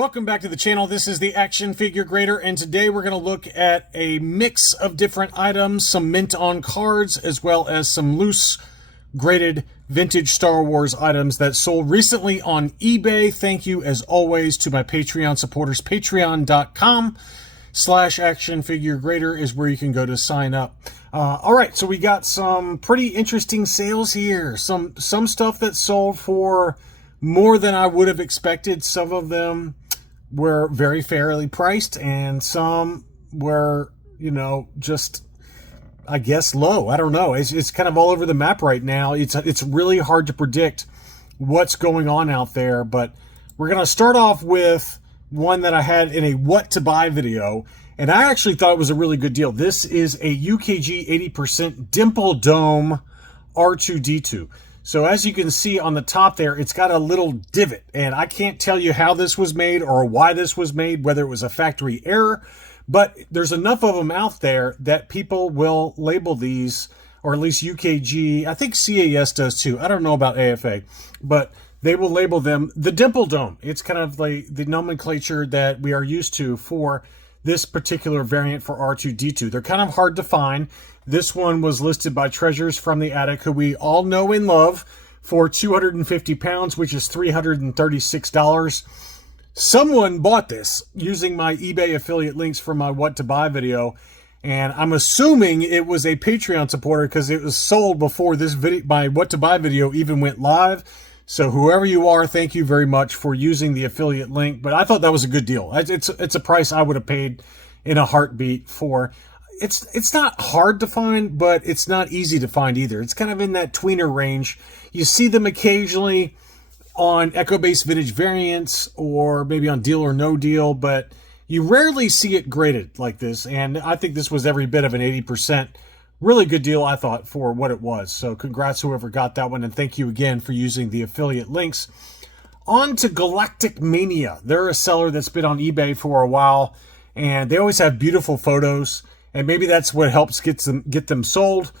Welcome back to the channel. This is the Action Figure Grader, and today we're going to look at a mix of different items, some mint on cards, as well as some loose graded vintage Star Wars items that sold recently on eBay. Thank you, as always, to my Patreon supporters. Patreon.com/actionfiguregrader is where you can go to sign up. All right, so we got some pretty interesting sales here. Some stuff that sold for more than I would have expected. Some of them were very fairly priced, and some were, just, I guess, low. I don't know. It's kind of all over the map right now. It's really hard to predict what's going on out there, but we're going to start off with one that I had in a what to buy video, and I actually thought it was a really good deal. This is a UKG 80% Dimple Dome R2-D2. So as you can see on the top there, it's got a little divot, and I can't tell you how this was made or why this was made, whether it was a factory error, but there's enough of them out there that people will label these, or at least UKG, I think CAS does too. I don't know about AFA, but they will label them the Dimple Dome. It's kind of like the nomenclature that we are used to for this particular variant for R2-D2. They're kind of hard to find. This one was listed by Treasures from the Attic, who we all know and love, for 250 pounds, which is $336. Someone bought this using my eBay affiliate links from my What to Buy video, and I'm assuming it was a Patreon supporter because it was sold before this video, my What to Buy video even went live. So whoever you are, thank you very much for using the affiliate link. But I thought that was a good deal. It's a price I would have paid in a heartbeat for. It's not hard to find, but it's not easy to find either. It's kind of in that tweener range. You see them occasionally on Echo-based vintage variants or maybe on Deal or No Deal, but you rarely see it graded like this. And I think this was every bit of an 80%. Really good deal, I thought, for what it was. So congrats whoever got that one, and thank you again for using the affiliate links. On to Galactic Mania. They're a seller that's been on eBay for a while, and they always have beautiful photos, and maybe that's what helps get them sold.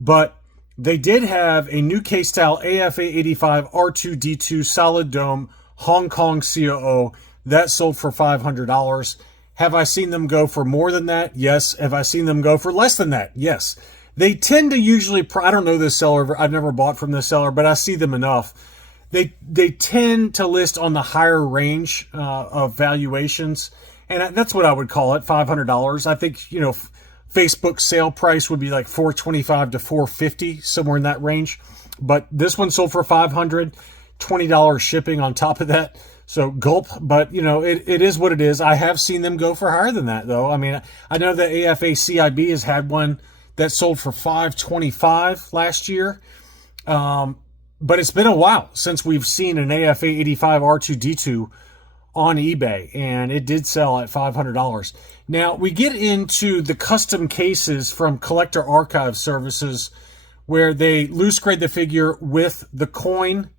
But they did have a new K-Style AFA 85 R2-D2 Solid Dome Hong Kong COO that sold for $500. Have I seen them go for more than that? Yes. Have I seen them go for less than that? Yes. They tend to usually, I don't know this seller, I've never bought from this seller, but I see them enough. They tend to list on the higher range of valuations, and that's what I would call it, $500. I think, Facebook sale price would be like $425 to $450, somewhere in that range. But this one sold for $500, $20 shipping on top of that. So gulp, but it is what it is. I have seen them go for higher than that, though. I mean, I know that AFA CIB has had one that sold for $525 last year. But it's been a while since we've seen an AFA 85 R2-D2 on eBay, and it did sell at $500. Now, we get into the custom cases from Collector Archive Services, where they loose grade the figure with the coin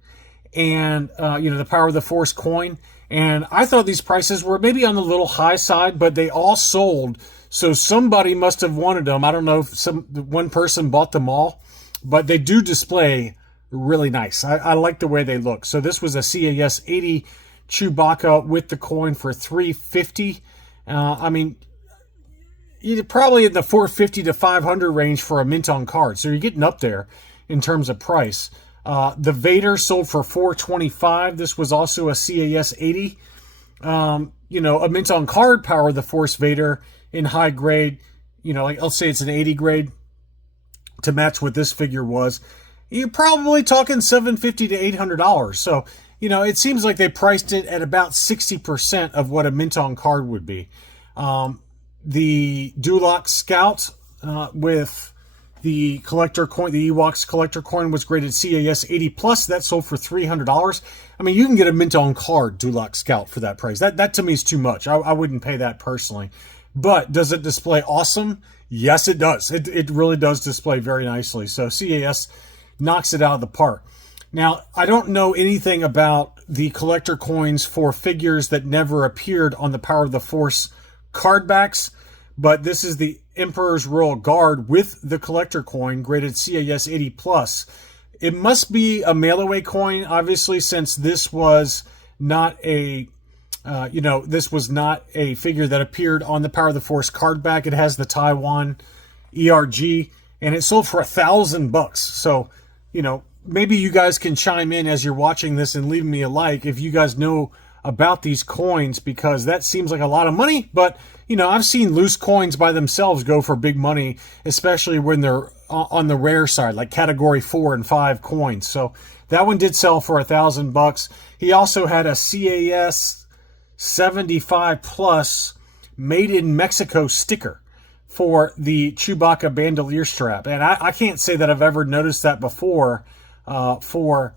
and, the Power of the Force coin. And I thought these prices were maybe on the little high side, but they all sold. So somebody must have wanted them. I don't know if one person bought them all, but they do display really nice. I like the way they look. So this was a CAS 80 Chewbacca with the coin for $350. I mean, you're probably in the $450 to $500 range for a mint on card. So you're getting up there in terms of price. The Vader sold for $425. This was also a CAS 80. A mint on card Power of the Force Vader in high grade. Like I'll say it's an 80 grade to match what this figure was. You're probably talking $750 to $800. So, it seems like they priced it at about 60% of what a mint on card would be. The Dulux Scout with the collector coin, the Ewoks collector coin, was graded CAS 80 plus. That sold for $300. I mean, you can get a mint on card Dulux Scout for that price. That to me is too much. I wouldn't pay that personally. But does it display awesome? Yes, it does. It really does display very nicely. So CAS knocks it out of the park. Now, I don't know anything about the collector coins for figures that never appeared on the Power of the Force card backs, but this is the Emperor's Royal Guard with the collector coin, graded CAS 80 plus. It must be a mail-away coin, obviously, since this was not a You know, this was not a figure that appeared on the Power of the Force card back. It has the Taiwan ERG, and it sold for $1,000. So, you know, maybe you guys can chime in as you're watching this and leave me a like if you guys know about these coins, because that seems like a lot of money. But, you know, I've seen loose coins by themselves go for big money, especially when they're on the rare side, like category 4 and 5 coins. So that one did sell for $1,000. He also had a CAS 75 plus made in Mexico sticker for the Chewbacca bandolier strap. And I can't say that I've ever noticed that before for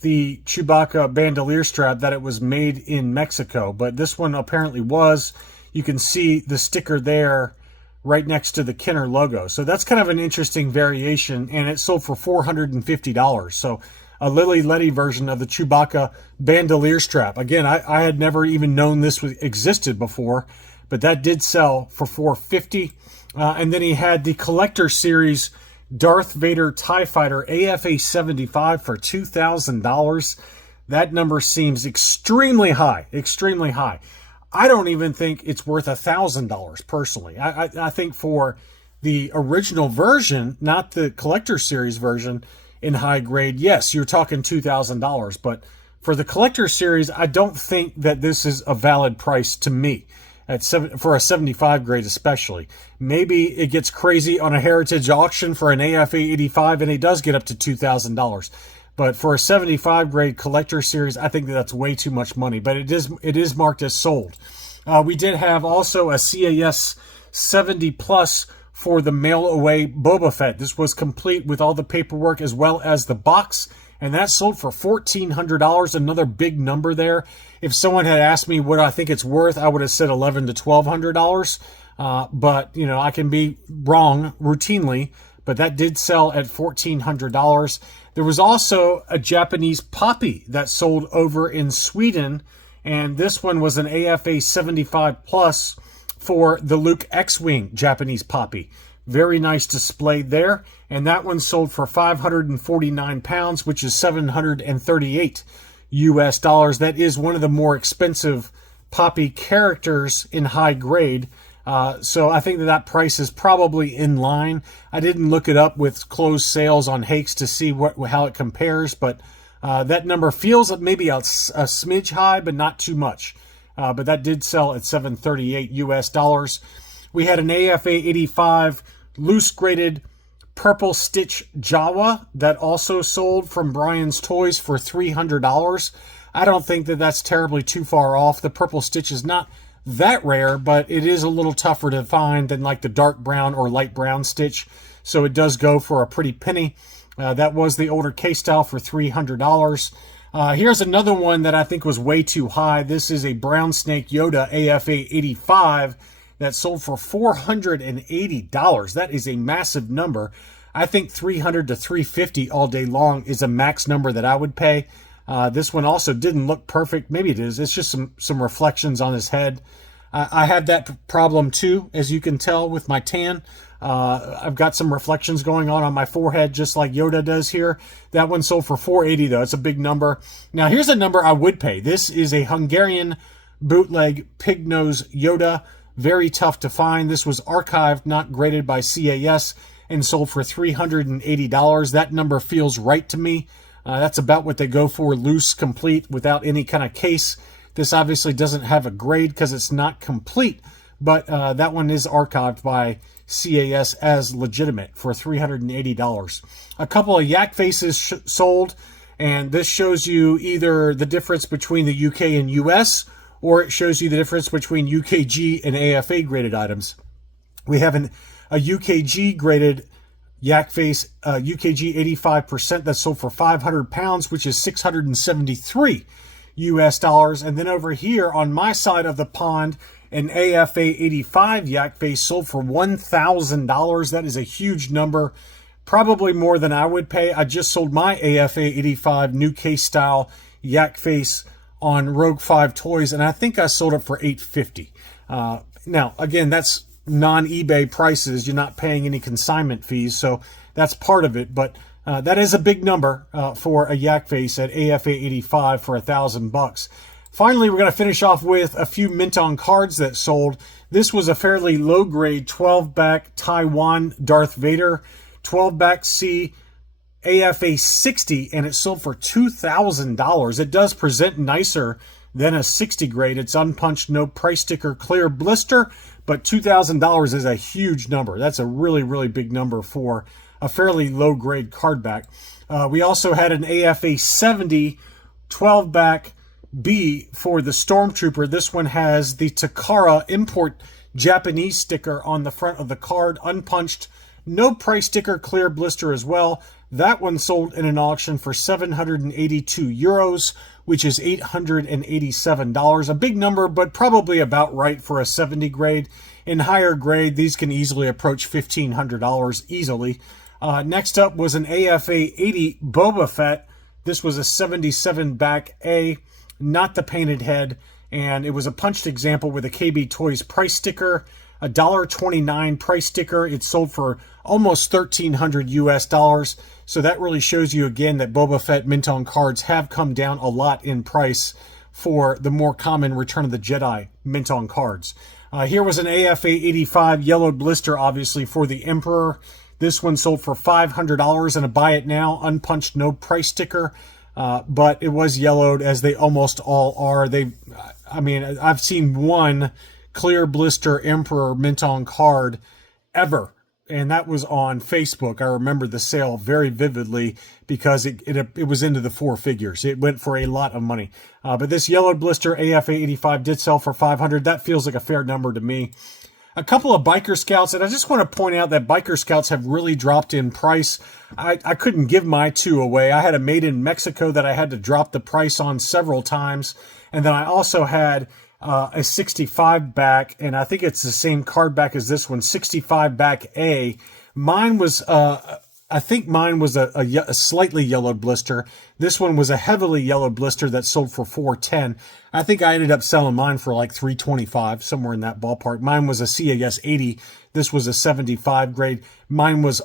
the Chewbacca bandolier strap, that it was made in Mexico. But this one apparently was. You can see the sticker there right next to the Kenner logo. So that's kind of an interesting variation, and it sold for $450. So a Lily Letty version of the Chewbacca bandolier strap. Again, I had never even known this existed before, but that did sell for $450. And then he had the Collector Series Darth Vader TIE Fighter AFA 75 for $2,000. That number seems extremely high, extremely high. I don't even think it's worth $1,000 personally. I think for the original version, not the Collector Series version in high grade, yes, you're talking $2,000. But for the Collector Series, I don't think that this is a valid price to me. For a 75 grade especially. Maybe it gets crazy on a heritage auction for an AFA 85 and it does get up to $2,000. But for a 75 grade Collector Series, I think that's way too much money. But it is marked as sold. We did have also a CAS 70 plus for the mail away Boba Fett. This was complete with all the paperwork as well as the box, and that sold for $1,400. Another big number there. If someone had asked me what I think it's worth, I would have said $1,100 to $1,200. But, you know, I can be wrong routinely, but that did sell at $1,400. There was also a Japanese Poppy that sold over in Sweden, and this one was an AFA 75 plus for the Luke X-Wing Japanese Poppy. Very nice display there, and that one sold for 549 pounds, which is $738 US dollars. That is one of the more expensive Poppy characters in high grade. So I think that price is probably in line. I didn't look it up with closed sales on Hakes to see how it compares, but that number feels maybe a smidge high, but not too much. But that did sell at $738 US dollars. We had an AFA 85 loose graded Purple Stitch Jawa that also sold from Brian's Toys for $300. I don't think that that's terribly too far off. The Purple Stitch is not that rare, but it is a little tougher to find than like the dark brown or light brown Stitch. So it does go for a pretty penny. That was the older case style for $300. Here's another one that I think was way too high. This is a Brown Snake Yoda AFA 85 that sold for $480. That is a massive number. I think $300 to $350 all day long is a max number that I would pay. This one also didn't look perfect. Maybe it is. It's just some reflections on his head. I have that problem too, as you can tell with my tan. I've got some reflections going on my forehead, just like Yoda does here. That one sold for $480 though. It's a big number. Now here's a number I would pay. This is a Hungarian bootleg pig nose Yoda. Very tough to find. This was archived, not graded by CAS, and sold for $380. That number feels right to me. That's about what they go for, loose, complete, without any kind of case. This obviously doesn't have a grade because it's not complete, but that one is archived by CAS as legitimate for $380. A couple of Yak Faces sold, and this shows you either the difference between the UK and US, or it shows you the difference between UKG and AFA graded items. We have a UKG graded Yak Face, UKG 85% that sold for 500 pounds, which is 673 US dollars. And then over here on my side of the pond, an AFA 85 Yak Face sold for $1,000. That is a huge number, probably more than I would pay. I just sold my AFA 85 new case style Yak Face on Rogue 5 Toys, and I think I sold it for $850. Now, again, that's non-eBay prices. You're not paying any consignment fees, so that's part of it. But that is a big number for a Yak Face at AFA 85 for $1,000. Finally, we're going to finish off with a few mint on cards that sold. This was a fairly low grade 12-back Taiwan Darth Vader, 12-back C AFA 60, and it sold for $2,000. It does present nicer than a 60 grade. It's unpunched, no price sticker, clear blister, but $2,000 is a huge number. That's a really, really big number for a fairly low grade card back. We also had an AFA 70 12-back B for the Stormtrooper. This one has the Takara import Japanese sticker on the front of the card, unpunched, no price sticker, clear blister as well. That one sold in an auction for 782 euros, which is $887. A big number, but probably about right for a 70 grade. In higher grade, these can easily approach $1,500 easily. Next up was an AFA 80 Boba Fett. This was a 77 back A, not the painted head, and it was a punched example with a KB Toys price sticker, a $1.29 price sticker. It sold for almost $1,300 US. So that really shows you again that Boba Fett mint on cards have come down a lot in price for the more common Return of the Jedi mint on cards. Here was an AFA 85 yellowed blister, obviously for the Emperor. This one sold for $500 and a buy it now, unpunched, no price sticker. But it was yellowed, as they almost all are. I've seen one clear blister Emperor mint on card ever, and that was on Facebook. I remember the sale very vividly because it was into the four figures. It went for a lot of money. But this yellowed blister AFA 85 did sell for $500. That feels like a fair number to me. A couple of Biker Scouts, and I just want to point out that Biker Scouts have really dropped in price. I couldn't give my two away. I had a made in Mexico that I had to drop the price on several times. And then I also had a 65 back, and I think it's the same card back as this one, 65 back A. Mine was, I think mine was a slightly yellowed blister. This one was a heavily yellowed blister that sold for $410. I think I ended up selling mine for like $325, somewhere in that ballpark. Mine was a CAS 80. This was a 75 grade. Mine was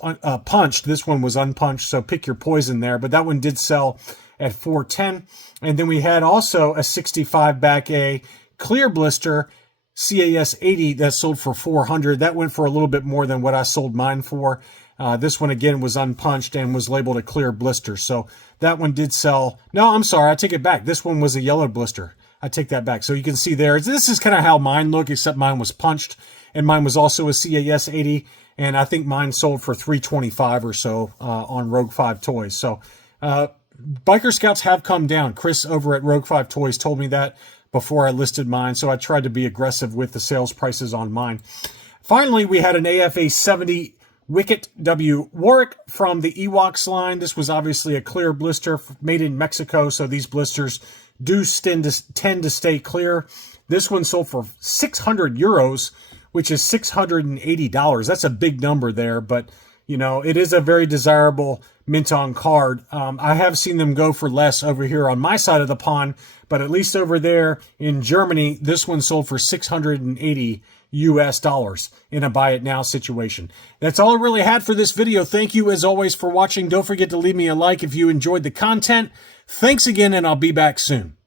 punched. This one was unpunched, so pick your poison there. But that one did sell at $410. And then we had also a 65 back A clear blister CAS 80 that sold for $400. That went for a little bit more than what I sold mine for. This one, again, was unpunched and was labeled a clear blister. So that one did sell. No, I'm sorry. I take it back. This one was a yellow blister. I take that back. So you can see there, this is kind of how mine look, except mine was punched. And mine was also a CAS 80. And I think mine sold for $325 or so on Rogue 5 Toys. So Biker Scouts have come down. Chris over at Rogue 5 Toys told me that before I listed mine. So I tried to be aggressive with the sales prices on mine. Finally, we had an AFA 70 Wicket W. Warwick from the Ewoks line. This was obviously a clear blister made in Mexico, so these blisters do tend to stay clear. This one sold for 600 euros, which is $680. That's a big number there, but you know, it is a very desirable mint on card. I have seen them go for less over here on my side of the pond, but at least over there in Germany, this one sold for $680 US in a buy it now situation. That's all I really had for this video. Thank you as always for watching. Don't forget to leave me a like if you enjoyed the content. Thanks again, and I'll be back soon.